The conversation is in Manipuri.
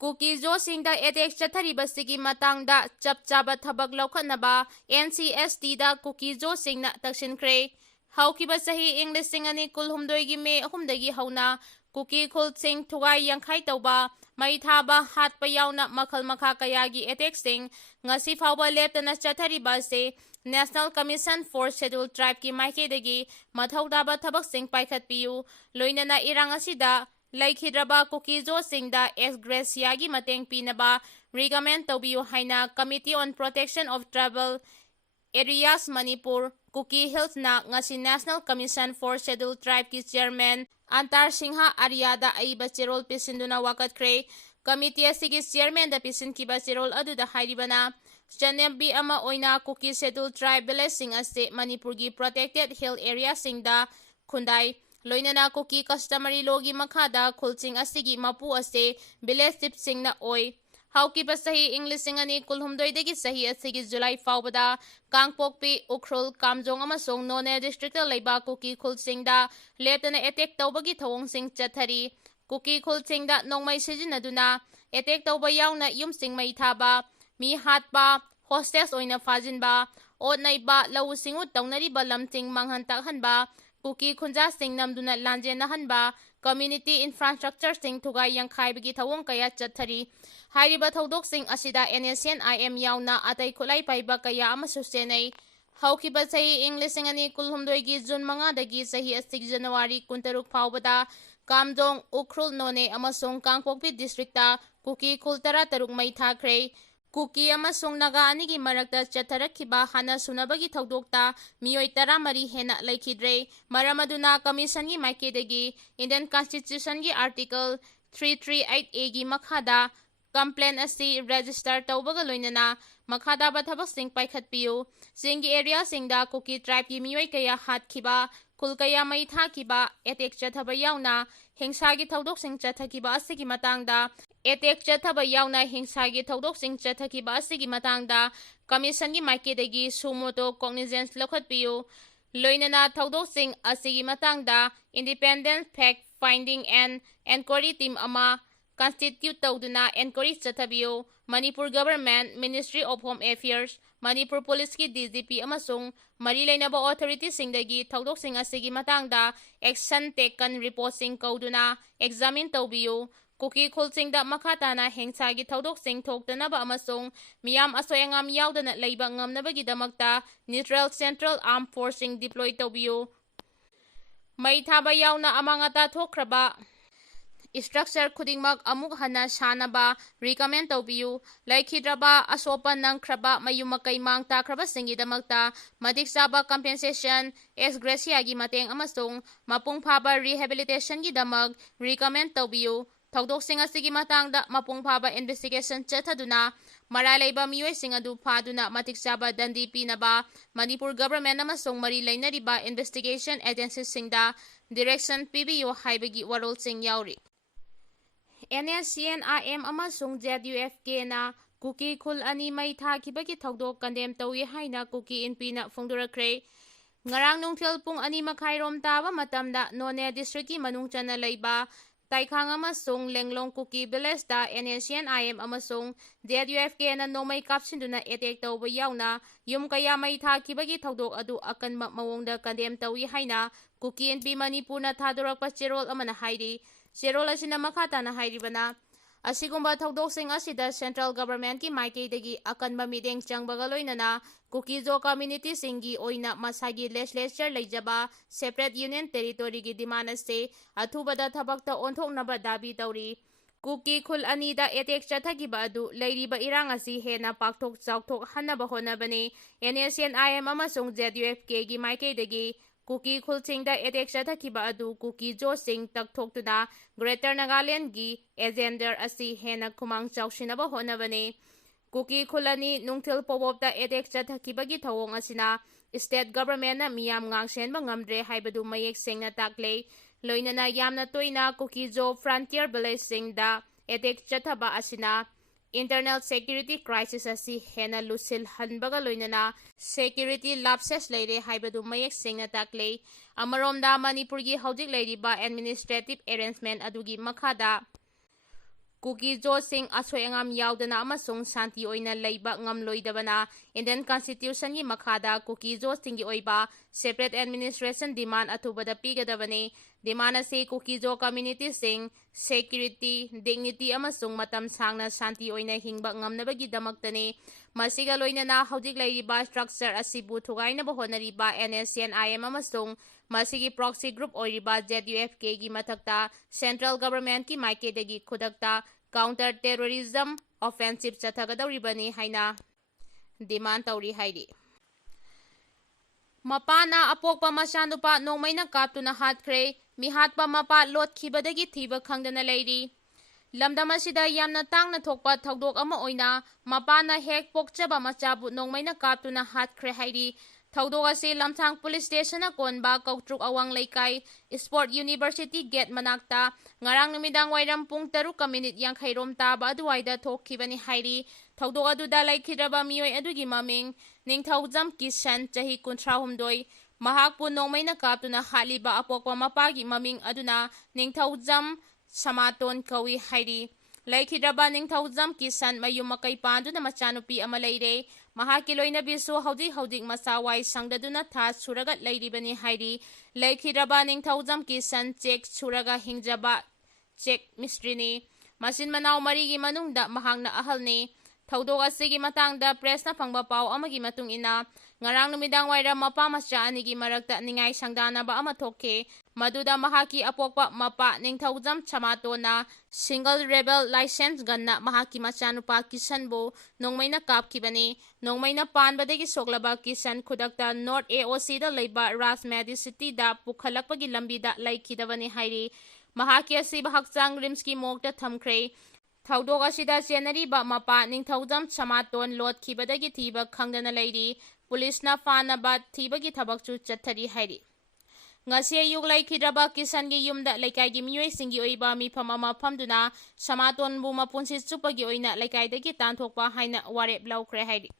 Kuki Zosingda etek chatharibasigi matangda chap chaba thabak laukhatnaba NCST da Kuki Zosingna takshinkhre. Haukiba sahi English singani kulhumdoigi me ahumdagi hauna Kuki khulsing thugai yangkhai tauba mai thaba hatpa yauna makhal makha kayagi etek sing ngasi phauba leptana chathariba se National Commission for Scheduled Tribe ki maikedagi mathaudaba thabak sing paikhat piu loinana irang asida Laikhidraba Kuki Zosingda ex gratia gi mateng pinaba recommend taubiu haina Committee on Protection of Tribal Areas Manipur Kuki Hills na ngasi National Commission for Scheduled Tribe ki chairman Antar Singha Aryada aiba cherol pisinduna wakatkhre. Committee asigi chairman da pisinkiba cherol aduda hairibana Nscn-Im ama oina Kuki Scheduled Tribe blessing ase Manipur gi protected hill area singda khundai loinana Kuki customary law gi makhada khulsing asigi mapu ase village tip singna oi hauki pasahi English singani kulhumdoi degi sahi asigi July faubada Kangpokpi Ukhrul Kamjong amasong None district leiba Kuki khulsingda leptana attack tawbagi thawong sing chathari Kuki khulsingda nongmai sijinaduna attack tawba yauna yumsing mai thaba mi hatpa hostage oina fajinba otnaiba lawu singut tawnariba lamting manghantak hanba Kuki khunja sing namduna lanje nahanba community infrastructure sing thugai yangkhai bagi thawong kaya chathari hairiba thodok sing asida Nscn-Im yauna atai khulai paiba kaya amasu senai haukiba sahi English singani kulhumdoi gi June 5 dagi sahi 6 January 13 faubada Kamdong Ukhrul None amasong Kangpokpi district ta Kuki khultara taruk mai thakre Kuki amasong naga anigi marakta chatharakhiba hana sunabagi thodokta miyoi 13 hena laikhidre maramaduna commission gi maikedagi Indian Constitution gi article 338A gi makhada complaint asi register tawbaga loinana makhada ba thabak sing paikhat piu singi area singda Kuki tribe gi miyoi kaya hatkhiba kulkaya mai thakiba attack chathaba yauna hingsagi thodok sing chathakiba asigi matangda attack chathaba yauna hingsagi thodok sing chathakiba asigi matangda commission gi maikedagi sumoto cognizance lokhat piu loinana thodok sing asigi matangda independent fact finding and inquiry team ama constitute tawduna inquiry chathabiu Manipur Government Ministry of Home Affairs Manipur Police ki DGP amasung mari lainaba authorities singdagi thodok sing asigi matangda action taken report sing kauduna examine tawbiu Kuki khulsingda makhatana hengsagi thodok sing thoktanaba amasung miyam asoyangam yaudana leiba ngamnabagi damakta neutral central armed forcing deploy tawbiu mai thaba yauna amangata thokraba structure khudingmak amuk hana shanaba recommend tawbiu laikhidraba asopa nangkraba mayumakai mang takraba singi damakta madik saba compensation ex gratia gi mateng amasung mapung phaba rehabilitation gi damak recommend tawbiu thodok sing asigi matangda mapung phaba investigation chathaduna maralaiba miyoi sing adu phaduna matik saba dandi pinaba Manipur government amasung mari lainariba investigation agencies singda direction pibiu haibagi warol sing yauri Nscn-Im amasung ZUFK na Kuki khul ani mai thakibagi thodok condemn tawi haina Kuki NP na phongdorakre ngarang nungthil pung 2:30 taba matamda None district ki manungchana leiba Taikhang amasung lenglong Kuki village da Nscn-Im amasung ZUFK na nomai kapsinduna attack tawba yauna yum kaya mai thakibagi thodok adu akanma mawongda condemn tawi haina Kuki NP Manipur na thadorakpa cherol amana hairi cherol asina makhatana hairibana asigumba thodok sing asida central government ki maikeidagi akanba mideng changbaga loinana Kuki zo community singi oina masagi legislature leijaba separate union territory gi demand ase athubada thabakta onthoknaba dabi tawri Kuki khul anida attack chathagiba adu leiriba irang asi hena pakthok chawthok hanaba honabani Nscn-Im amasung ZUFK gi maikeidagi Kuki khulsingda attack chathakiba adu Kuki jo sing takthoktuda Greater Nagaland gi agenda asi hena khumang chawsinaba honabani Kuki khulani nungthil pobopta attack chathakibagi thawong asina state government na miyam ngangsenba ngamdre haibadu mayek sengna takle loinana yamna toina Kuki jo frontier village singda attack chathaba asina internal security crisis asi hena lusil hanbaga loinana security lapses leire haibadu mayek singna takle amaromda Manipur gi hojik leiriba administrative arrangement adugi makhada Kuki Josing asoy angam yaudana amasung santi oina leiba ngamloidabana Indian Constitution gi makhada Kuki Josing gi oiba separate administration demand atubada pigadabani demand ase Kuki Jo community sing security dignity amasung matam sangna santi oina hingba ngamnabagi damaktani masiga loinana haudik leiriba structure asibu thugaina ba honariba Nscn-Im amasung masigi proxy group oiriba ZUFK gi mathakta central government ki maiketagi khudakta counter terrorism offensive chathagadoribani haina demand tauri hairi Mapana Apokpa Macha Nupa nongmaina kaptuna Hatkhre mihatpa mapa lothkhibadagi thiba khangdana leiri lamdam asida yamna tangna thokpa thodok ama oina Mapana hek pokchaba machabu nongmaina kaptuna Hatkhre hairi Thaudok ase Lamthang Police Station na konba Kautruk Awang Laikai Sport University Gate manakta ngarang numidang wairam pung 3:50 yankairom taba aduwaida thokkibani hairi Thaudok aduda laikhidraba mioi adugi maming Ningthaujam Kisan chahi 33 mahakpu nongmaina kaptuna haliba Apokpa Mapagi maming aduna Ningthaujam Samaton kawi hairi Laikhidraba Ningthaujam Kisan mayum makai pandu na Macha Nupi ama leire Mahakiloina bisu haudik masawai sangdaduna tha suragat leiribani hairi Laikhidraba Ningthaujam Kisan check suraga hingjaba check mistrini masin manaw marigi manungda mahangna ahalni Thaudok asigi matangda press na phangba paw amagi matung ina ngarang numidang waira Mapa Macha anigi marakta ningai sangdana ba ama thokhe maduda mahaki Apokpa Mapa Ningthaujam Chamatona single rebel license ganna mahaki Macha Nupa Kisanbu nongmaina kapkibani nongmaina panbadagi soklaba Kisan khudakta North AOC da leiba Rajmedi City da pukhalakpagi lambida laikhidabani hairi mahaki asiba hakchang rimski mokta thamkhre Thaudok asida chenariba Mapa Ningthaujam Chamaton lothkhibadagi thiba khangdana leiri police na fanaba thibagi thabakchu chathari hairi ngasi ayuk laikhidraba Kisan gi yumda laikai gi mioi singi oiba mi phamama phamduna Chamaton bu mapunsi chupagi oina laikai dagi tanthokpa haina warep laukhre hairi